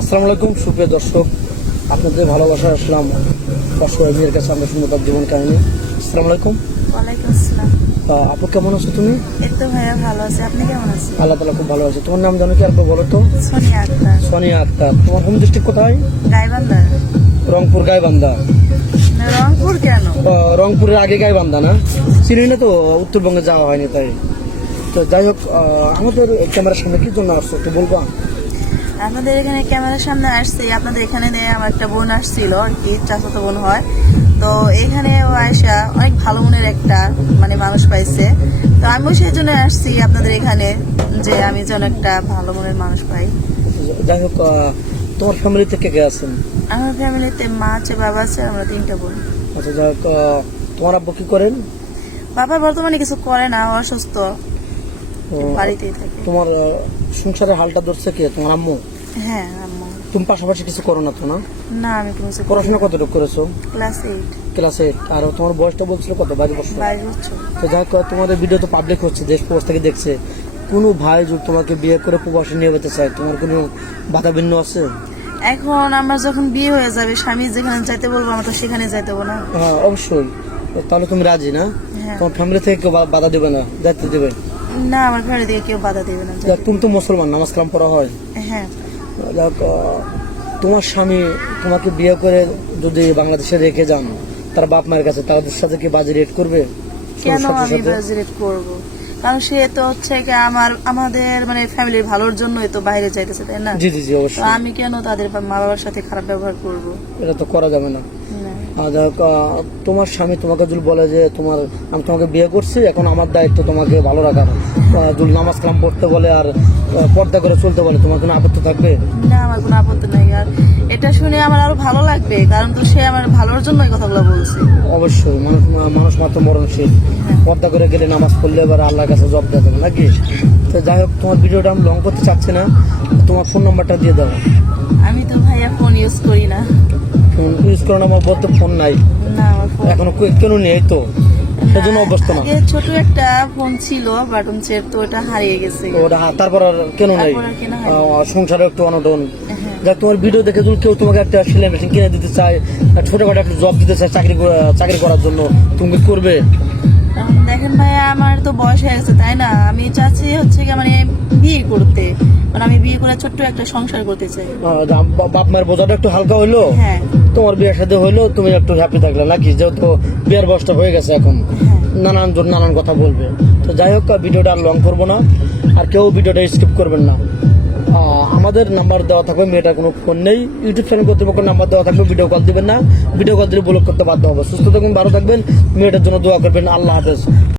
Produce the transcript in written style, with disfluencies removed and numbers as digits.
আসসালামু আলাইকুম সুপ্রিয় দর্শক, আপনাদের ভালোবাসা আসলাম অসহায় মেয়ের কাছে আমরা শুনবো তার জীবন কাহিনী। আসসালামু আলাইকুম। ওয়ালাইকুম আসসালাম। আপু কেমন আছো তুমি? এই তো ভাইয়া ভালো আছে, আপনি কেমন আছেন? আল্লাহ তাআলা খুব ভালো আছে। তোমার নাম জানো কি আর বলো তো? সোনিয়া আক্তার। সোনিয়া আক্তার। তোমার হোম ডিস্ট্রিক্ট কোথায়? গাইবান্ধা। রংপুর গাইবান্ধা। রংপুর কেন? রংপুরের আগে গাইবান্ধা না? চিনি না তো, উত্তরবঙ্গে যাওয়া হয়নি তাই। তো যাই হোক, আমাদের ক্যামেরার সামনে কি জন্য আসছো একটু বলবা? আপনাদের এখানে ক্যামেরার সামনে আসছি, আপনাদের এখানে আমার একটা বোন আসছিল আর কি, চাচাতো বোন হয়। তো এখানে ও আয়সা অনেক ভালো মনের একটা মানুষ পাইছে। তো আমিও সেই জন্য আসছি আপনাদের এখানে, যে আমি যেন একটা ভালো মনের মানুষ পাই। যাই হোক, তোমার ফ্যামিলিতে কে কে আছেন? আমার ফ্যামিলিতে মা আছে, বাবা আছে, আমরা 3টা বোন। আচ্ছা, যাই হোক, তোমার আব্বু কি করেন? বাবা বর্তমানে কিছু করে না, অসুস্থ, তো বাড়িতেই থাকে। তোমার সংসারের হালটা ধরছে কে? তোমার আম্মু? হ্যাঁ, আম্মু। তুমি পাশাপাশি কিছু করো না তো? না, না, আমি কোনো কিছু পড়াশোনা কতটুকু করেছো? ক্লাস 8। ক্লাস 8। আর তোমার বয়সটা বলছিল কত? 22 বছর। 22 বছর। তো যাই হোক, তোমাদের ভিডিও তো পাবলিক হচ্ছে, দেশ প্রবাস থেকে দেখছে। কোনো ভাই যদি তোমাকে বিয়ে করে প্রবাসে নিয়ে যেতে চায়, তোমার কোনো বাধা বিঘ্ন আছে? এখন আমার যখন বিয়ে হয়ে যাবে, স্বামী যেখানে যাইতে বলবো আমরা তো সেখানে যাইতে হবো না? হ্যাঁ, অবশ্যই। তাহলে তুমি রাজি না? হ্যাঁ। তোমার ফ্যামিলি থেকে কেউ বাধা দেবে না, যাইতে দেবে? না, আমার ফ্যামিলি থেকে কেউ বাধা দেবে না। যাক, তুমি তো মুসলমান, নামাজ কালাম পড়া হয়। হ্যাঁ। যাক, তোমার স্বামী তোমাকে বিয়ে করে যদি বাংলাদেশে রেখে যান তার বাপ মায়ের কাছে, তাদের সাথে কি বাজে রেট করবে? কেন সাথে আমি সাথে? বাজেট করব? কারণ সে তো হচ্ছে কি আমাদের ফ্যামিলির ভালোর জন্যই তো বাইরে যাইতেছে, তাই না? জি জি জি, তো অবশ্যই। আমি কেন তাদের মা বাবার সাথে খারাপ ব্যবহার করব? এটা তো করা যাবে না। না। যাক, তোমার স্বামী তোমাকে যদি বলে যে আমি তোমাকে বিয়ে করছি, এখন আমার দায়িত্ব তোমাকে ভালো রাখার, যদি নামাজ কালাম পড়তে বলে আর পর্দা করে চলতে বলে, তোমার কোনো আপত্তি থাকবে? না, আমার কোনো আপত্তি নাই। আর এটা শুনে আমার আরো ভালো লাগবে, কারণ তো সে আমার ভালোর জন্য এই কথাগুলো বলছে। অবশ্যই, মানুষ মাত্র মরণশীল। পর্দা করে গেলে নামাজ পড়লে এবার আল্লাহর কাছে জব দেওয়া যাবে নাকি? তো যাই হোক, তোমার ভিডিওটা আমি লং করতে চাচ্ছি না, তোমার ফোন নাম্বারটা দিয়ে দাও। আমি তো ভাইয়া ফোন ইউজ করি না। ফোন ইউজ করো না? আমার বলতে ফোন নাই না, আমার ফোন এখনো, কেন নেই তো, সেজন্য অভ্যস্ত না। আগে ছোট একটা ফোন ছিল বাটন সেট, তো ওটা হারিয়ে গেছে। ওটা তারপর আর কেন নেই? তারপর আর কেনা হয়নি। সংসারে একটু অনটন। হ্যাঁ। যাক, তোমার ভিডিও দেখে যদি কেউ তোমাকে একটা সেলাই মেশিন কিনে দিতে চায়, ছোটখাটো একটা জব দিতে চায় চাকরি করার জন্য, তুমি কি করবে? দেখেন ভাইয়া, আমার তো বয়স হয়ে গেছে, তাই না? আমি চাচ্ছি হচ্ছে কি বিয়ে করতে, আমি বিয়ে করে ছোট্ট একটা সংসার করতে চাই। বাপ মায়ের বোঝাটা একটু হালকা হইলো, হ্যাঁ। তোমার বিয়ের সাথে হইলো, তুমি একটু হ্যাপি থাকলে নাকি? যেহেতু বিয়ের বয়সটা হয়ে গেছে এখন, হ্যাঁ। নানান কথা বলবে। তো যাই হোক, ভিডিওটা আর লং করবো না, আর কেউ ভিডিওটা স্কিপ করবেন না। আমাদের নাম্বার দেওয়া থাকবে, মেয়েটার কোনো ফোন নেই, ইউটিউব চ্যানেল কর্তৃপক্ষের নাম্বার দেওয়া থাকবে, ভিডিও কল দিবেন না, ভিডিও কল দিলে ব্লক করতে বাধ্য হবে। সুস্থ থাকবেন, ভালো থাকবেন, মেয়েটার জন্য দোয়া করবেন। আল্লাহ হাফেজ।